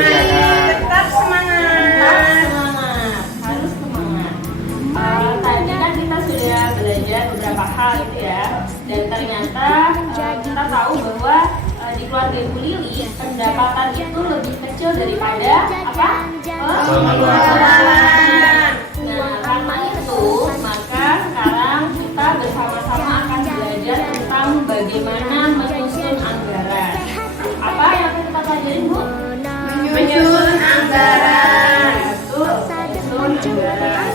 Tetap semangat. Harus semangat. Tadi kan kita sudah belajar beberapa hal itu ya, dan ternyata kita tahu bahwa di keluarga Ibu Lili pendapatan itu lebih kecil daripada apa? Pengeluaran. Nah, karena itu maka sekarang kita bersama-sama akan belajar tentang bagaimana menyusun anggaran. Apa yang akan kita pelajari, Bu? Menyusun anggaran. Betul, menyusun anggaran.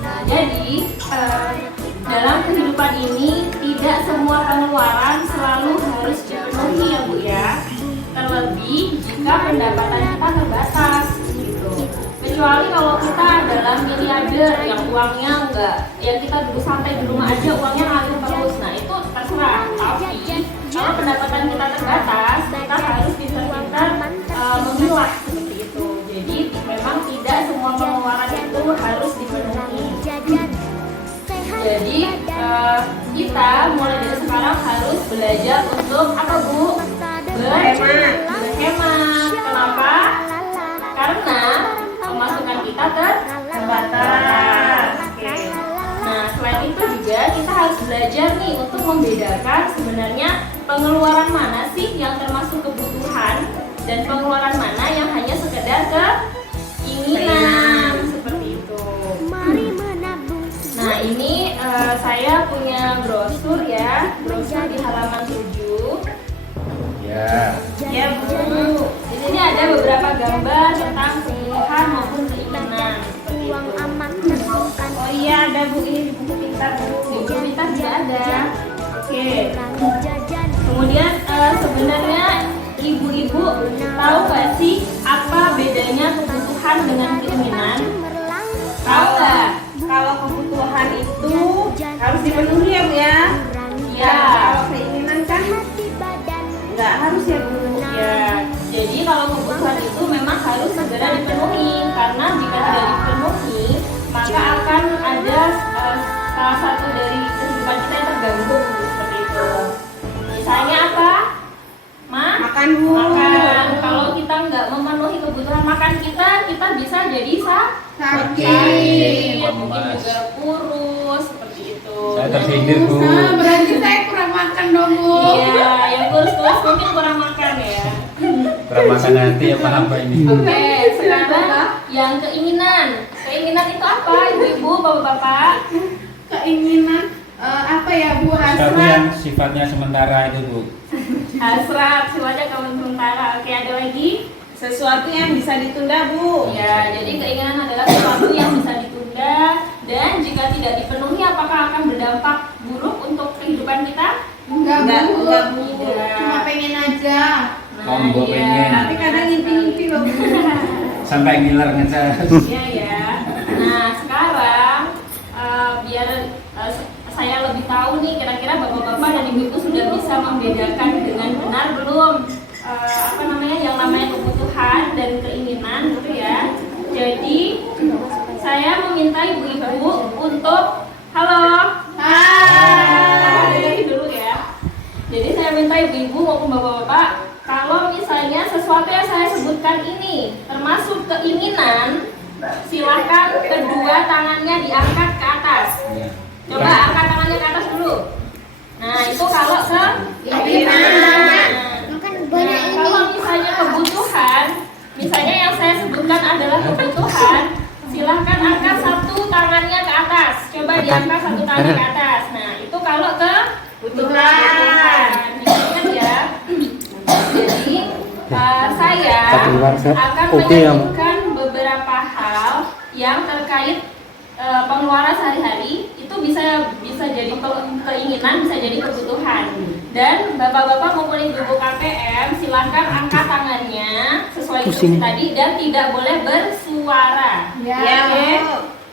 Nah, jadi dalam kehidupan ini tidak semua pengeluaran selalu harus dipenuhi ya Bu ya. Terlebih jika pendapatan kita terbatas gitu. Kecuali kalau kita adalah miliarder yang uangnya enggak, yang kita dulu santai di rumah aja uangnya ngalir terus. Nah itu terserah. Tapi kalau pendapatan kita terbatas, kita harus pintar-pintar memilah seperti itu. Jadi memang tidak semua pengeluaran itu harus dipenuhi. Jadi kita mulai dari sekarang harus belajar untuk apa Bu? Berhemat. Kenapa? Karena pemasukan kita terbatas. Nah selain itu juga kita harus belajar nih untuk membedakan sebenarnya pengeluaran mana sih yang termasuk kebutuhan dan pengeluaran mana yang hanya sekedar keinginan seperti itu. Nah ini saya punya brosur ya, brosur di halaman 7. Ya Bu. Di sini ada beberapa gambar tentang kebutuhan maupun keinginan. Seperti itu. Oh iya ada Bu, ini di buku pintar Bu. Di buku pintar juga ada. Oke. Kemudian sebenarnya ibu-ibu tahu nggak sih apa bedanya kebutuhan dengan keinginan? Tahu nggak? Kalau kebutuhan itu harus dipenuhi ya Bu ya. Iya. Kalau keinginan kan nggak harus ya Bu. Ya, jadi kalau kebutuhan itu memang harus segera dipenuhi karena jika tidak dipenuhi maka akan ada salah satu dari kehidupan kita yang terganggu seperti itu. Misalnya apa? Makan Bu. Makan. Kalau kita nggak memenuhi kebutuhan makan kita bisa jadi sakit, mungkin juga kurus seperti itu. Saya tersindir Bu. Berarti saya kurang makan dong Bu. Iya, yang kurus-kurus mungkin kurang makan ya. Kurang makan nanti apa ini? Oke, sekarang yang keinginan. Keinginan itu apa, ibu-ibu, bapak-bapak? Keinginan apa ya Bu? Sesuatu yang Hasrat. sifatnya sementara itu Bu. Hasrat, sifatnya kamu sementara. Oke, ada lagi? Sesuatu yang bisa ditunda Bu. Ya, jadi keinginan adalah sesuatu yang bisa ditunda dan jika tidak dipenuhi apakah akan berdampak buruk untuk kehidupan kita? Enggak Bu. Tidak. Cuma pengen aja. Monggo pengen. Tapi kadang ngimpi-ngimpi loh Bu. Sampai ngiler ngeces. Iya ya. Nah sekarang biar saya lebih tahu nih kira-kira bapak-bapak dan ibu-ibu sudah bisa membedakan dengan benar belum yang namanya kebutuhan dan keinginan gitu ya. Jadi saya meminta ibu-ibu untuk halo. Hai. Dulu ya. Jadi saya minta ibu-ibu maupun bapak-bapak kalau misalnya sesuatu yang saya sebutkan ini termasuk keinginan, silahkan kedua tangannya diangkat ke atas. Coba angkat tangannya ke atas dulu. Nah itu kalau keinginan. Nah, kalau misalnya kebutuhan, misalnya yang saya sebutkan adalah kebutuhan, silahkan angkat satu tangannya ke atas. Coba diangkat satu tangan ke atas. Nah itu kalau kebutuhan. Ingat ya. Jadi saya akan menyebutkan beberapa hal yang terkait pengeluaran sehari-hari itu bisa jadi keinginan, bisa jadi kebutuhan. Dan bapak-bapak maupun ibu-ibu KPM silahkan angkat tangannya sesuai instruksi tadi dan tidak boleh bersuara. Ya. Oke,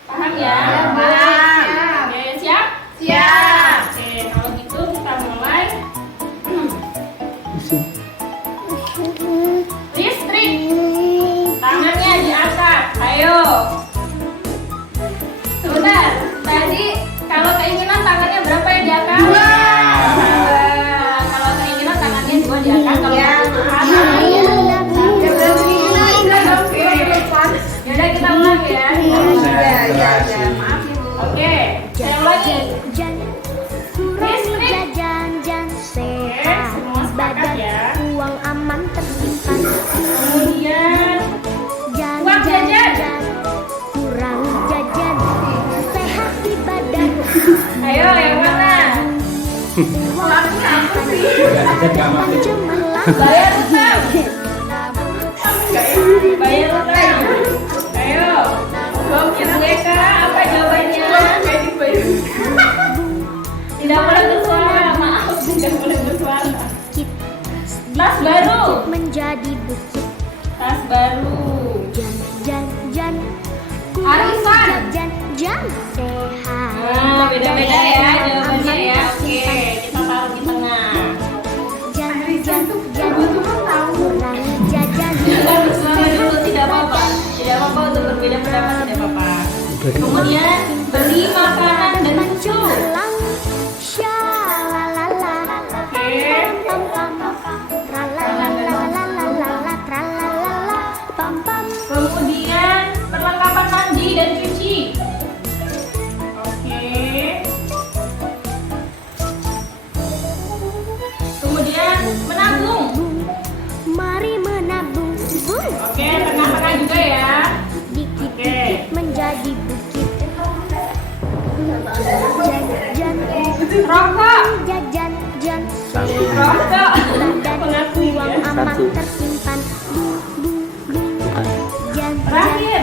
paham ya? Paham. Oke, siap? Siap. Oke, kalau gitu kita mulai. Listrik. Tangannya diangkat. Ayo. Sebentar. Tadi kalau keinginan tangannya berapa yang diangkat? Dua. Kalau keinginan tangannya 2 diangkat. Kalau Ya. kebutuhan tangannya Macet gak masuk. Bayar utang. Bayar utang. Ayo. Ibu Eka, apa jawabannya? Tidak boleh bersuara. Maaf, tidak boleh bersuara. Tas baru. Menjadi bukit. Tas baru. Jan. Arisan. Jan sehat. Nah, beda-beda ya jawabannya ya. Oke, kita taruh di tengah. Jan. Kurangi jajan. Jangan bersuara dulu, tidak apa-apa. Tidak apa-apa untuk berbeda pendapat, tidak apa-apa. Kemudian beli makanan dan susu. Lang. Syalalala. Oke. Tralalalala. Tralalala. Pam. Kemudian perlengkapan mandi dan cuci. Oke. Kemudian menabung. Mari menabung. Oke, tengah-tengah juga ya. Dikit-dikit menjadi bukit. Jan. Rokok. Jajan. Rokok. Dan Pengaku uang ya. aman tersimpan. Jan. Terakhir.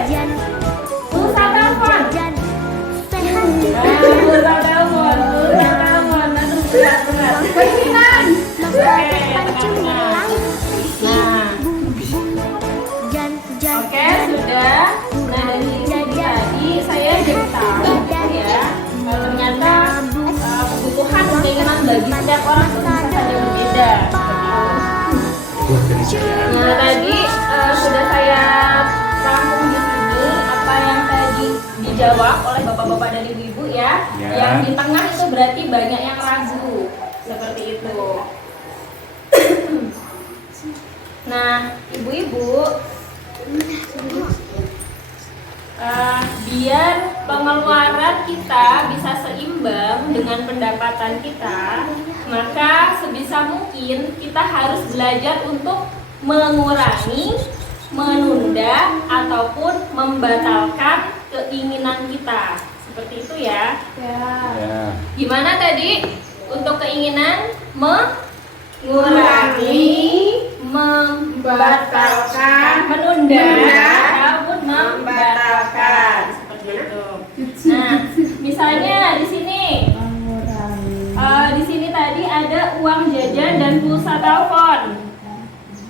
Pulsa telepon. Jan. Sehat. Pulsa telepon. Aduh, berat. Perizinan. Masa depan cemerlang. Nah, Jan. oke sudah. Nah dari sini tadi saya jadi tahu ya. Ternyata kebutuhan keinginan bagi setiap orang itu bisa saja berbeda. Nah tadi sudah saya rangkum di sini apa yang tadi dijawab oleh bapak-bapak dan ibu-ibu ya. Ya. Yang di tengah itu berarti banyak yang ragu seperti itu. Nah ibu-ibu, biar pengeluaran kita bisa seimbang dengan pendapatan kita, maka sebisa mungkin kita harus belajar untuk mengurangi, menunda, ataupun membatalkan keinginan kita. Seperti itu ya. Ya. Gimana tadi untuk keinginan? Mengurangi, membatalkan, menunda, ataupun membatalkan. Seperti itu. Nah, misalnya di sini tadi ada uang jajan dan pulsa telepon.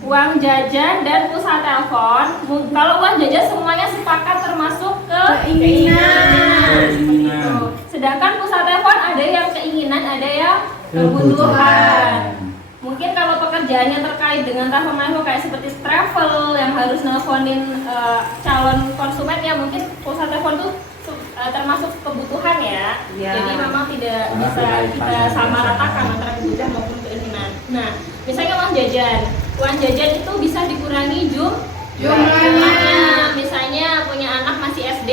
Uang jajan dan pulsa telepon. Kalau uang jajan semuanya sepakat termasuk keinginan. Seperti itu. Sedangkan pulsa telepon ada yang keinginan, ada yang kebutuhan. Mungkin kalau pekerjaannya terkait dengan telepon kayak seperti travel yang harus nelfonin calon konsumen ya, mungkin pulsa telepon tuh termasuk kebutuhan ya. Jadi memang tidak bisa kita samaratakan antara kebutuhan maupun keinginan. Nah, misalnya uang jajan itu bisa dikurangi jumlahnya. Misalnya punya anak masih SD,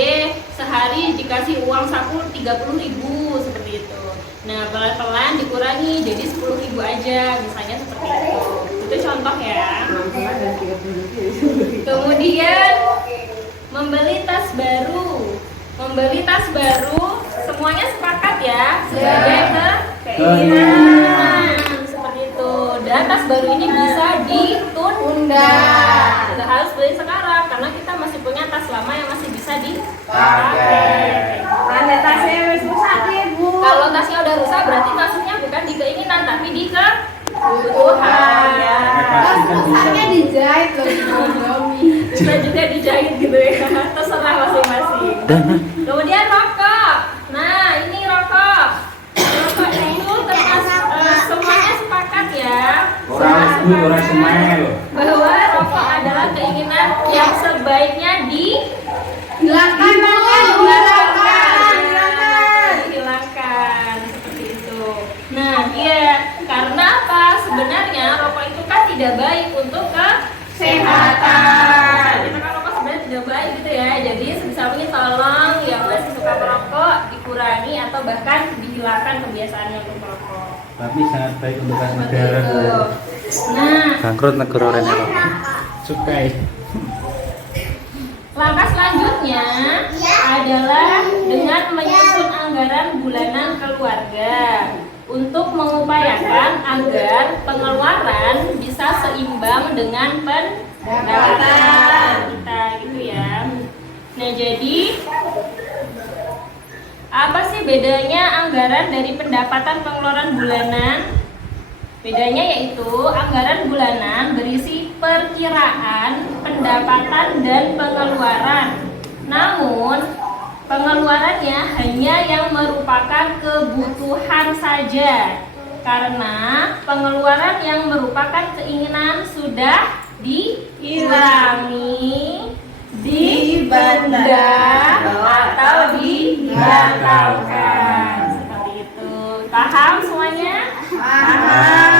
sehari dikasih uang saku 30.000 seperti itu. Nah, pelan-pelan dikurangi jadi 10.000 aja, misalnya seperti itu. Itu contoh ya. Kemudian membeli tas baru, semuanya sepakat ya sebagai keinginan seperti itu. Dan tas baru ini bisa ditunda. Nggak harus beli sekarang karena kita masih punya tas lama yang masih bisa dipakai. Tanda tasnya wis rusak Bu. Kalau tasnya udah rusak berarti masuknya bukan di keinginan tapi di kebutuhan ya. Rusaknya dijahit loh di Indomie. Bisa juga dijahit gitu ya. Terserah masing-masing. Kemudian rokok. Nah, ini rokok. Rokok itu termasuk semuanya sepakat ya. Orang semel. Bahwa rokok adalah keinginan yang sebaiknya Hilangkan dihilangkan seperti itu. Nah, iya, karena apa? Sebenarnya rokok itu kan tidak baik untuk kesehatan. Kita kan rokok sebenarnya tidak baik gitu ya. Jadi sebisa mungkin tolong yang masih suka merokok dikurangi atau bahkan dihilangkan kebiasaannya untuk merokok. Tapi sangat baik untuk kas negara. Nah, Bangkrut negara rene kok. Sukai. langkah selanjutnya adalah dengan menyusun anggaran bulanan keluarga. untuk mengupayakan agar pengeluaran bisa seimbang dengan pendapatan kita gitu ya. Nah, jadi apa sih bedanya anggaran dari pendapatan pengeluaran bulanan? Bedanya yaitu anggaran bulanan berisi perkiraan pendapatan dan pengeluaran. Namun pengeluarannya hanya yang merupakan kebutuhan saja, karena pengeluaran yang merupakan keinginan sudah dikurangi, dibenda, atau dibatalkan. Seperti itu. Paham semuanya? Paham.